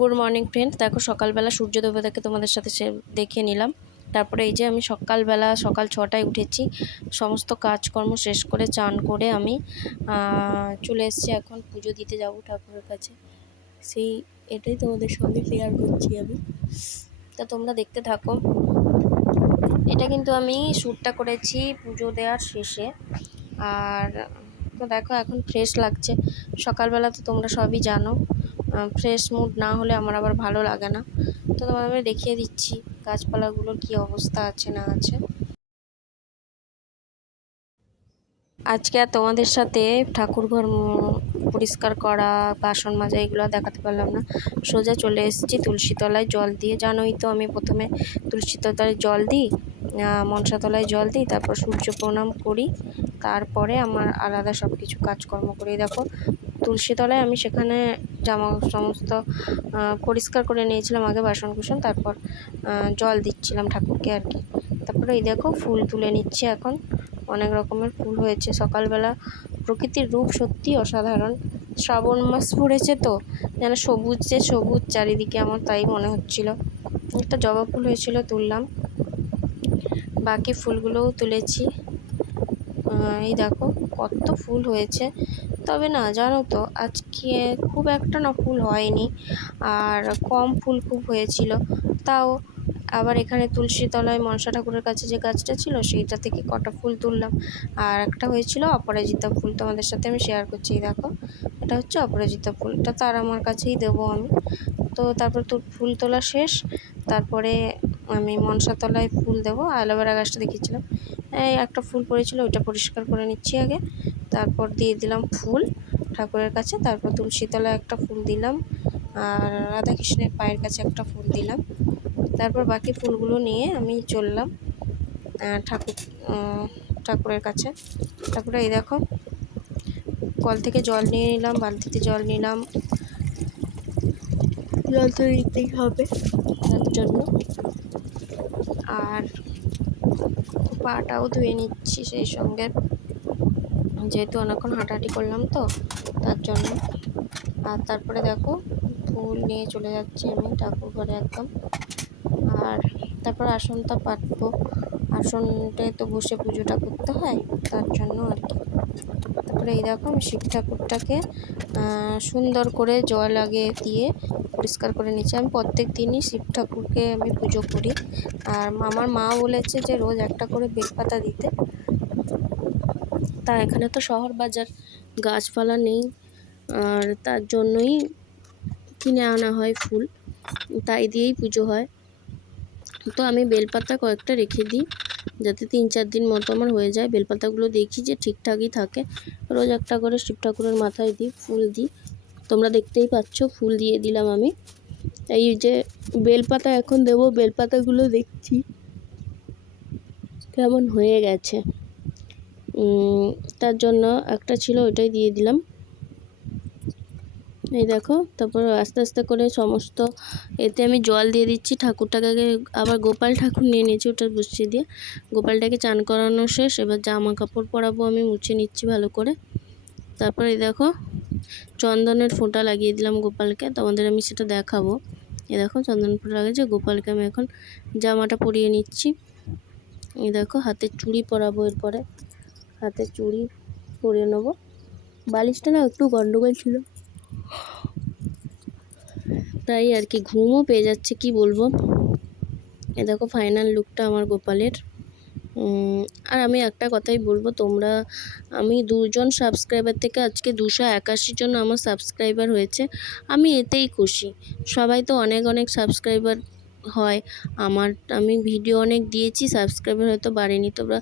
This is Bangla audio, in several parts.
Good morning friend. দেখো, সকালবেলা সূর্য দেবতাকে তোমাদের সাথে সে দেখে নিলাম। তারপরে এই যে আমি সকালবেলা সকাল ছটায় উঠেছি। সমস্ত কাজকর্ম শেষ করে চান করে আমি চলে এসেছি এখন পুজো দিতে যাব ঠাকুরের কাছে। সেই, এটাই তোমাদের সঙ্গে শেয়ার করছি আমি। তা তোমরা দেখতে থাকো। এটা কিন্তু আমি শ্যুটটা করেছি পুজো দেওয়ার শেষে। আর, তো দেখো, এখন ফ্রেশ লাগছে। সকালবেলা তো তোমরা সবই জানো। ফ্রেশ মুড না হলে আমার আবার ভালো লাগে না। তো তোমাদের আমি দেখিয়ে দিচ্ছি গাছপালাগুলোর কী অবস্থা আছে না আছে। আজকে আর তোমাদের সাথে ঠাকুরঘর পরিষ্কার করা, বাসন মাজা এগুলো দেখাতে পারলাম না। সোজা চলে এসেছি তুলসীতলায় জল দিয়ে। জানোই তো আমি প্রথমে তুলসীতলায় জল দিই মনসাতলায় জল দিই, তারপর সূর্য প্রণাম করি, তারপরে আমার আলাদা সব কিছু কাজকর্ম করি। দেখো তুলসীতলায় আমি সেখানে জামা সমস্ত পরিষ্কার করে নিয়েছিলাম আগে বাসন কুসন, তারপর জল দিচ্ছিলাম ঠাকুরকে আর কি। তারপরে এই দেখো ফুল তুলে নিচ্ছে এখন। অনেক রকমের ফুল হয়েছে। সকালবেলা প্রকৃতির রূপ সত্যি অসাধারণ। শ্রাবণ মাস পড়েছে তো, যেন সবুজ যে সবুজ চারিদিকে আমার তাই মনে হচ্ছিল। একটা জবা ফুল হয়েছিল, তুললাম। বাকি ফুলগুলোও তুলেছি। এই দেখো কত ফুল হয়েছে। তবে না, জানো তো, আজকে খুব একটা না ফুল হয়নি। আর কম ফুল খুব হয়েছিল। তাও আবার এখানে তুলসী তলায় মনসা ঠাকুরের কাছে যে গাছটা ছিল, সেইটা থেকে কটা ফুল তুললাম। আর একটা হয়েছিল অপরাজিতা ফুল, তোমাদের সাথে আমি শেয়ার করছি দেখো। এটা হচ্ছে অপরাজিতা ফুল, এটা তার আমার কাছেই দেবো আমি। তো তারপর তো ফুল তোলা শেষ, তারপরে আমি মনসা তলায় ফুল দেবো। অ্যালোভেরা গাছটা দেখিয়েছিলাম। এই একটা ফুল পড়েছিল, ওইটা পরিষ্কার করে নিচ্ছি আগে। তারপর দিয়ে দিলাম ফুল ঠাকুরের কাছে তারপর তুলসী তলায় একটা ফুল দিলাম আর রাধাকৃষ্ণের পায়ের কাছে একটা ফুল দিলাম। তারপর বাকি ফুলগুলো নিয়ে আমি চললাম ঠাকুর ঠাকুরের কাছে। তারপরে এই দেখো কল থেকে জল নিয়ে নিলাম বালতিতে জল নিলাম। জল তো নিতেই হবে। তার জন্য। আর পাটাও ধুয়ে নিচ্ছি সেই সঙ্গে। যেহেতু অনেকক্ষণ হাঁটাহাঁটি করলাম তো, তার জন্য। আর তারপরে দেখো, ফুল নিয়ে চলে যাচ্ছি আমি ঠাকুর ঘরে একদম। আর তারপর আসনটা পাতবো। আসনটায় তো বসে পুজোটা করতে হয়, তার জন্য আর কি। তারপরে এই দেখো, আমি শিব ঠাকুরটাকে সুন্দর করে জল আগে দিয়ে পরিষ্কার করে নিচ্ছি। আমি প্রত্যেক দিনই শিব ঠাকুরকে আমি পুজো করি। আর আমার মা বলেছে যে, রোজ একটা করে বেলপাতা দিতে। তা এখানে তো শহর বাজার গাছপালা নেই, আর তার জন্যই কিনে আনা হয় ফুল, তাই দিয়েই পুজো হয়। তো আমি বেলপাতা কয়েকটা রেখে দিই, যাতে তিন চার দিন মতো আমার হয়ে যায়। বেলপাতাগুলো দেখি যে ঠিকঠাকই থাকে। রোজ একটা করে শিব ঠাকুরের মাথায় দিই, ফুল দিই। তোমরা দেখতেই পাচ্ছ, ফুল দিয়ে দিলাম আমি। এই যে বেলপাতা এখন দেবো, বেলপাতাগুলো দেখছি। কেমন হয়ে গেছে। তার জন্য একটা ছিল, ওইটাই দিয়ে দিলাম। এই দেখো, তারপর আস্তে আস্তে করে সমস্ত এতে আমি জল দিয়ে দিচ্ছি। ঠাকুরটাকে আবার গোপাল ঠাকুর নিয়ে নিয়েছি, ওটা বসিয়ে দিয়ে। গোপালটাকে চান করানো শেষ, এবার জামা কাপড় পরাবো আমি, মুছে নিচ্ছি ভালো করে। তারপর এই দেখো, চন্দনের ফোঁটা লাগিয়ে দিলাম গোপালকে, তোমাদের আমি সেটা দেখাবো। এই দেখো চন্দন ফোঁটা লাগিয়েছে গোপালকে আমি এখন জামাটা পরিয়ে নিচ্ছি। এই দেখো, হাতে চুড়ি পরাবো এরপরে। হাতে চুড়ি পরিয়ে নেব। বালিশটা না একটু গন্ডগোল ছিল। তাই আর কি ঘুমও পেয়ে যাচ্ছে, কি বলব? এ দেখো ফাইনাল লুকটা আমার গোপালের। আর আমি একটা কথাই বলব, তোমরা, আমি দুজন সাবস্ক্রাইবার থেকে আজকে দুশো একাশি জন আমার সাবস্ক্রাইবার হয়েছে। আমি এতেই খুশি। সবাই তো অনেক অনেক সাবস্ক্রাইবার হয়। আমার, আমি ভিডিও অনেক দিয়েছি সাবস্ক্রাইবার হয়তো বাড়েনি। তোমরা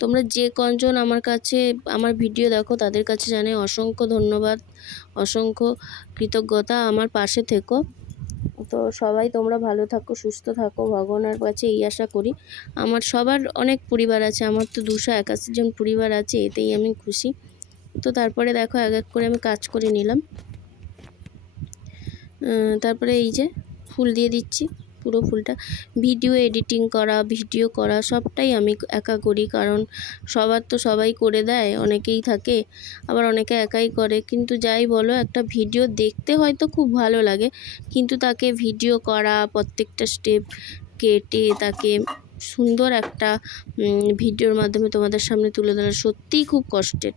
তোমরা যে কজন আমার কাছে, আমার ভিডিও দেখো, তাদের কাছে জানাই অসংখ্য ধন্যবাদ, অসংখ্য কৃতজ্ঞতা। আমার পাশে থেকো। তো সবাই তোমরা ভালো থাকো, সুস্থ থাকো, ভগবানের কাছে এই আশা করি। আমার সবার অনেক পরিবার আছে, আমার তো দুশো একাশি জন পরিবার আছে, এতেই আমি খুশি। তো তারপরে দেখো, এক এক করে আমি কাজ করে নিলাম। তারপরে এই যে, ফুল দিয়ে দিচ্ছি। পুরো ফুলটা। ভিডিও এডিটিং করা, ভিডিও করা সবটাই আমি একা করি। কারণ সবার তো সবাই করে দেয়, অনেকেই থাকে, আবার অনেকে একাই করে। কিন্তু যাই বলো, একটা ভিডিও দেখতে হয়তো খুব ভালো লাগে, কিন্তু তাকে ভিডিও করা, প্রত্যেকটা স্টেপ কেটে তাকে সুন্দর একটা ভিডিওর মাধ্যমে তোমাদের সামনে তুলে ধরা সত্যিই খুব কষ্টের।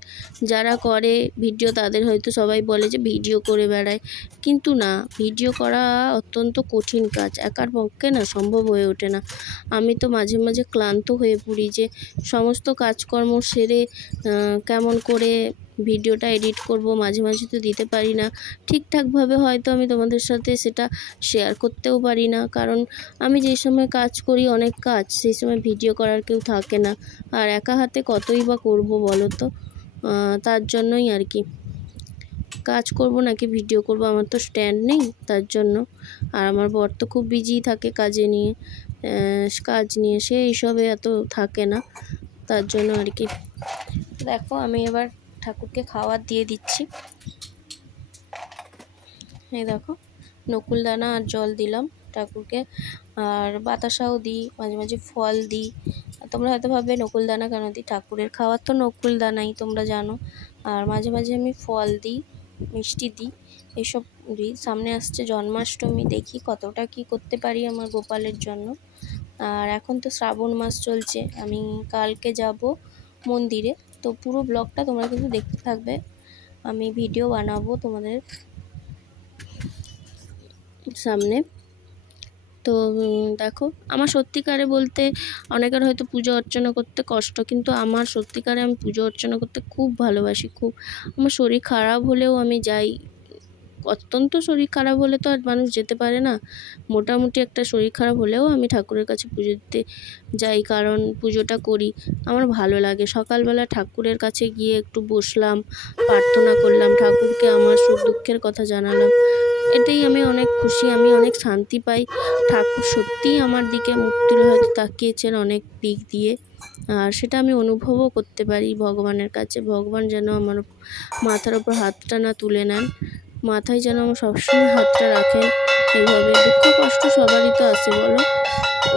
যারা করে ভিডিও তাদের হয়তো সবাই বলে যে ভিডিও করে বেড়ায়। কিন্তু না, ভিডিও করা অত্যন্ত কঠিন কাজ। একার পক্ষে না সম্ভব হয়ে ওঠে না। আমি তো মাঝে মাঝে ক্লান্ত হয়ে পড়ি যে, সমস্ত কাজকর্ম সেরে কেমন করে ভিডিওটা এডিট করব, মাঝে মাঝে তো দিতে পারি না। ঠিকঠাকভাবে হয়তো আমি তোমাদের সাথে সেটা শেয়ার করতেও পারি না। কারণ আমি যেই সময় কাজ করি, অনেক কাজ, সেই সময় ভিডিও করার কেউ থাকে না। আর একা হাতে কতই বা করব বলো তো? তার জন্যই আর কি। কাজ করব নাকি ভিডিও করব, আমার তো স্ট্যান্ড নেই তার জন্য। আর আমার বর তো খুব বিজি থাকে কাজে নিয়ে। কাজ নিয়ে সে এইসবে এত থাকে না। তার জন্য আর কি। দেখো, আমি এবার ঠাকুরকে খাবার দিয়ে দিচ্ছি। এই দেখো, নকুলদানা আর জল দিলাম ঠাকুরকে। আর বাতাসাও দিই, মাঝে মাঝে ফল দিই। তোমরা হয়তো ভাববে, নকুলদানা কেন দিই? ঠাকুরের খাওয়ার তো নকুলদানাই, তোমরা জানো। আর মাঝে মাঝে আমি ফল দিই, মিষ্টি দিই এইসব দিই। সামনে আসছে জন্মাষ্টমী, দেখি কতটা কি করতে পারি আমার গোপালের জন্য। আর এখন তো শ্রাবণ মাস চলছে, আমি কালকে যাব মন্দিরে। তো পুরো ব্লগটা তোমরা কিন্তু দেখতে থাকবে। আমি ভিডিও বানাবো তোমাদের সামনে। তো দেখো, আমার সত্যিকারে বলতে অনেকের হয়তো পুজো অর্চনা করতে কষ্ট, কিন্তু আমার সত্যিকারে আমি পুজো অর্চনা করতে খুব ভালোবাসি, খুব। আমার শরীর খারাপ হলেও আমি যাই অত্যন্ত শরীর খারাপ হলে তো আর মানুষ যেতে পারে না। মোটামুটি একটা শরীর খারাপ হলেও আমি ঠাকুরের কাছে পুজো দিতে যাই, কারণ পুজোটা করি। আমার ভালো লাগে। সকালবেলা ঠাকুরের কাছে গিয়ে একটু বসলাম, প্রার্থনা করলাম, ঠাকুরকে আমার সুখ দুঃখের কথা জানালাম। এতেই আমি অনেক খুশি, আমি অনেক শান্তি পাই। ঠাকুর সত্যিই আমার দিকে মুখ তুলে হয়তো তাকিয়েছেন অনেক দিক দিয়ে। আর সেটা আমি অনুভবও করতে পারি ভগবানের কাছে। ভগবান যেন আমার মাথার ওপর হাতটা না তুলে নেন। মাথায় যেন আমার সবসময় হাতটা রাখেন। এইভাবে দুঃখ, কষ্ট সবারই তো আছে, বলো?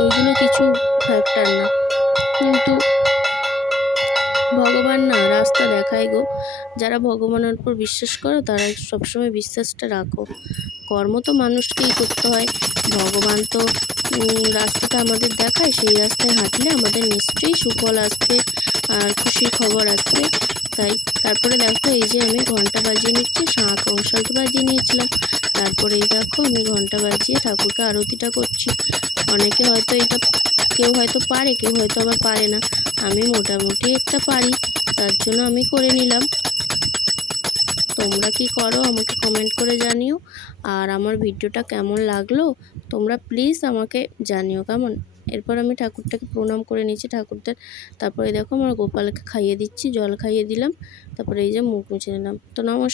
ওইগুলো কিছু ফ্যাক্টর না। কিন্তু ভগবান না, রাস্তা দেখায় গো। যারা ভগবানের উপর বিশ্বাস করো, তারা সবসময় বিশ্বাসটা রাখো। কর্ম তো মানুষকেই করতে হয়। ভগবান তো রাস্তাটা আমাদের দেখায়। সেই রাস্তায় হাঁটলে আমাদের নিশ্চয়ই সুফল আসবে আর খুশির খবর আসবে। তাই। তারপরে দেখো এই যে আমি ঘণ্টা বাজিয়ে নিচ্ছি, শাঁখ তো বাজিয়ে নিয়েছিলাম। তারপরে এই দেখো আমি ঘণ্টা বাজিয়ে ঠাকুরকে আরতিটা করছি। অনেকে হয়তো এটা কেউ হয়তো পারে, কেউ হয়তো আবার পারে না। আমি মোটামুটি একটা পারি, তার জন্য আমি করে নিলাম। তোমরা কি করো আমাকে কমেন্ট করে জানিও। আর আমার ভিডিওটা কেমন লাগল তোমরা প্লিজ আমাকে জানিও কেমন। এরপর আমি ঠাকুরটাকে প্রণাম করে নিয়েছি, ঠাকুরদের। তারপরে দেখো আমার গোপালকে খাইয়ে দিচ্ছি, জল খাইয়ে দিলাম, তারপরে এই যে মুখ মুছে নিলাম। তো নমস্কার।